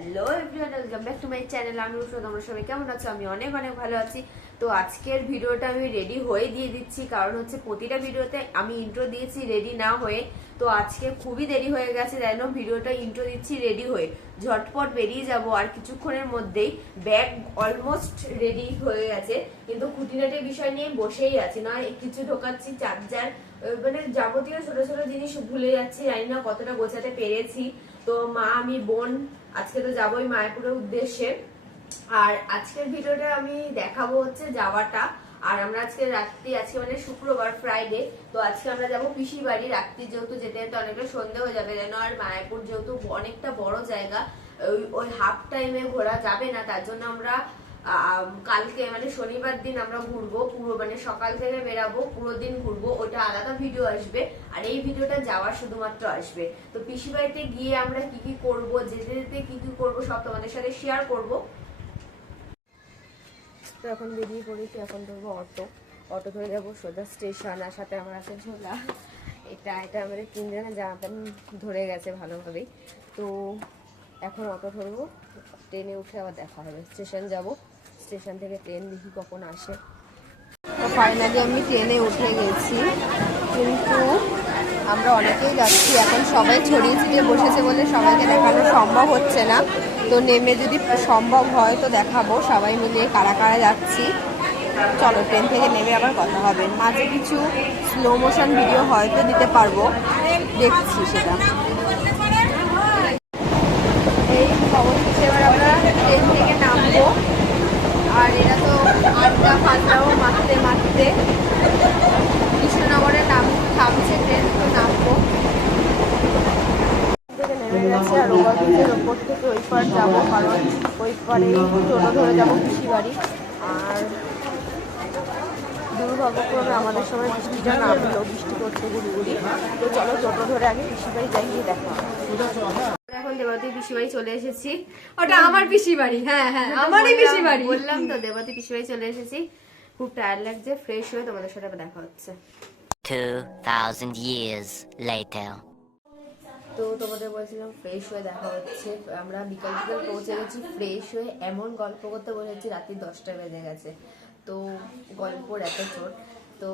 Hello everyone, welcome back to my channel. আমি উষা, তোমরা সবাই কেমন আছো? আমি অনেক অনেক ভালো আছি। তো আজকের ভিডিওটা আমি রেডি হয়ে দিয়ে দিচ্ছি, কারণ হচ্ছে প্রতিটা ভিডিওতে আমি ইন্ট্রো দিয়েছি রেডি না হয়ে। তো আজকে খুবই দেরি হয়ে গেছে, তাই জন্য ভিডিওটা ইন্ট্রো দিচ্ছি রেডি হয়ে। ঝটপট বেরিয়ে যাব আর কিছুক্ষণের মধ্যেই। ব্যাগ অলমোস্ট রেডি হয়ে গেছে, কিন্তু খুঁটিনাটি বিষয় নিয়ে বসেই আছি। না কিছু ঢোকাচ্ছি, চার্জার, মানে যাবতীয় ছোট ছোট জিনিস ভুলে যাচ্ছি, জানি না কতটা গোছাতে পেরেছি। তো মা, আমি, বোন আজকে তো যাবোই মায়াপুরের উদ্দেশ্যে। আর আজকের ভিডিওটা আমি দেখাবো হচ্ছে যাওয়াটা। আর আমরা আজকে রাত্রি, আজকে মানে শুক্রবার, ফ্রাইডে, তো আজকে আমরা যাবো পিসির বাড়ি। রাত্রি যেহেতু যেতে যেতে অনেকটা সন্ধ্যে হয়ে যাবে যেন, আর মায়াপুর যেহেতু অনেকটা বড় জায়গা, ওই হাফ টাইমে ঘোরা যাবে না, তার জন্য আমরা কালকে মানে শনিবার দিন আমরা ঘুরবো পুরো, মানে সকাল থেকে বেরাবো, পুরো দিন ঘুরবো। ওটা আলাদা ভিডিও আসবে, আর এই ভিডিওটা যাওয়ার শুধুমাত্র আসবে। তো পিসি বাড়িতে গিয়ে আমরা কি কি করবো, যেতে যেতে কি কি করবো, সব তোমাদের সাথে শেয়ার করবো। তো এখন বেরিয়ে পড়েছি, এখন ধরবো অটো ধরে যাবো সোজা স্টেশন। আর সাথে আমার আছে ঝোলা, এটা আমাদের তিনজনের জামা প্যান্ট ধরে গেছে ভালোভাবেই। তো এখন অটো ধরবো, ট্রেনে উঠে আবার দেখা হবে। স্টেশন যাব, স্টেশন থেকে ট্রেন দেখি কখন আসে। তো ফাইনালি আমি ট্রেনে উঠে গেছি, কিন্তু আমরা অনেকেই যাচ্ছি এখন, সবাই ছড়িয়ে ছিটিয়ে বসেছে বলে সবাইকে দেখানো সম্ভব হচ্ছে না। তো নেমে যদি সম্ভব হয় তো দেখাবো সবাই মিলে কারা কারা যাচ্ছি। চলো ট্রেন থেকে নেমে আবার কথা হবে। মাঝে কিছু স্লো মোশন ভিডিও হয়তো দিতে পারবো, দেখছি সেটা। এই অবশেষে এবার আমরা ট্রেন থেকে নামবো। আর এরা তো আড্ডা ফাড্ডাও মারতে মারতে কৃষ্ণনগরে থামছে ট্রেন, তো নামবো। নেমে গেছে, আর ওভারব্রিজের ওপর থেকে ওই পার যাবো, কারণ ওই পারে টোটো ধরে যাবো পিসি বাড়ি। আর দুর্ভাগ্যক্রমে আমাদের সময় বৃষ্টিটা নামলো, বৃষ্টি করছে গুড়ি। তো চলো টোটো ধরে আগে পিসি বাড়ি যাই, গিয়ে দেখা। এখন দেবাতি পিসি বাড়ি চলে এসেছি। ওটা আমার পিসি বাড়ি, হ্যাঁ হ্যাঁ আমারই পিসি বাড়ি। বললাম তো, দেবাতি পিসি বাড়ি চলে এসেছি। খুব টায়ার্ড লাগছে, ফ্রেশ হয়ে তোমাদের সাথে দেখা হচ্ছে 2000 years later. তো তোমাদের বলছিলাম ফ্রেশ হয়ে দেখা হচ্ছে। আমরা বিকাল বিকাল পৌঁছে গেছি, ফ্রেশ হয়ে এমন গল্প করতে বসেছি, রাত্রি 10টা বেজে গেছে। তো গল্পর এত চোট। তো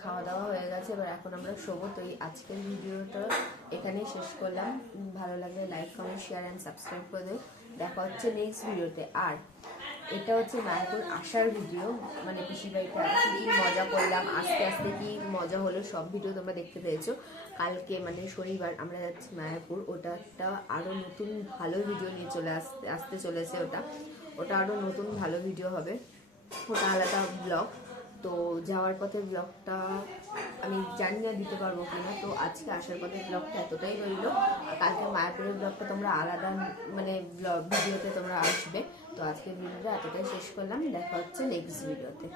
খাওয়া দাওয়া হয়ে গেছে, এবার এখন আমরা শোবো। তো এই আজকের ভিডিওটা এখানেই শেষ করলাম। ভালো লাগলে like, comment, share and subscribe করে দেবো। দেখা হচ্ছে নেক্সট ভিডিওতে। আর এটা হচ্ছে মায়াপুর আসার ভিডিও, মানে পিসি বাড়িতে কি মজা করলাম, আস্তে আস্তে কি মজা হলো, সব ভিডিও তোমরা দেখতে পেয়েছো। কালকে মানে শনিবার আমরা যাচ্ছি মায়াপুর, ওটা একটা আরো নতুন ভালো ভিডিও নিয়ে আসতে চলেছে। ওটা আরো নতুন ভালো ভিডিও হবে, ওটা আলাদা ব্লগ। তো যাওয়ার পথে ব্লগটা আমি জানি না দিতে পারবো কিনা। তো আজকে আসার পথে ব্লগটা এতটাই রইলো। কালকে মায়াপুরের ব্লগটা তোমরা আলাদা মানে ভিডিওতে তোমরা আসবে। তো আজকের ভিডিওটা এতটাই শেষ করলাম, দেখা হচ্ছে নেক্সট ভিডিওতে।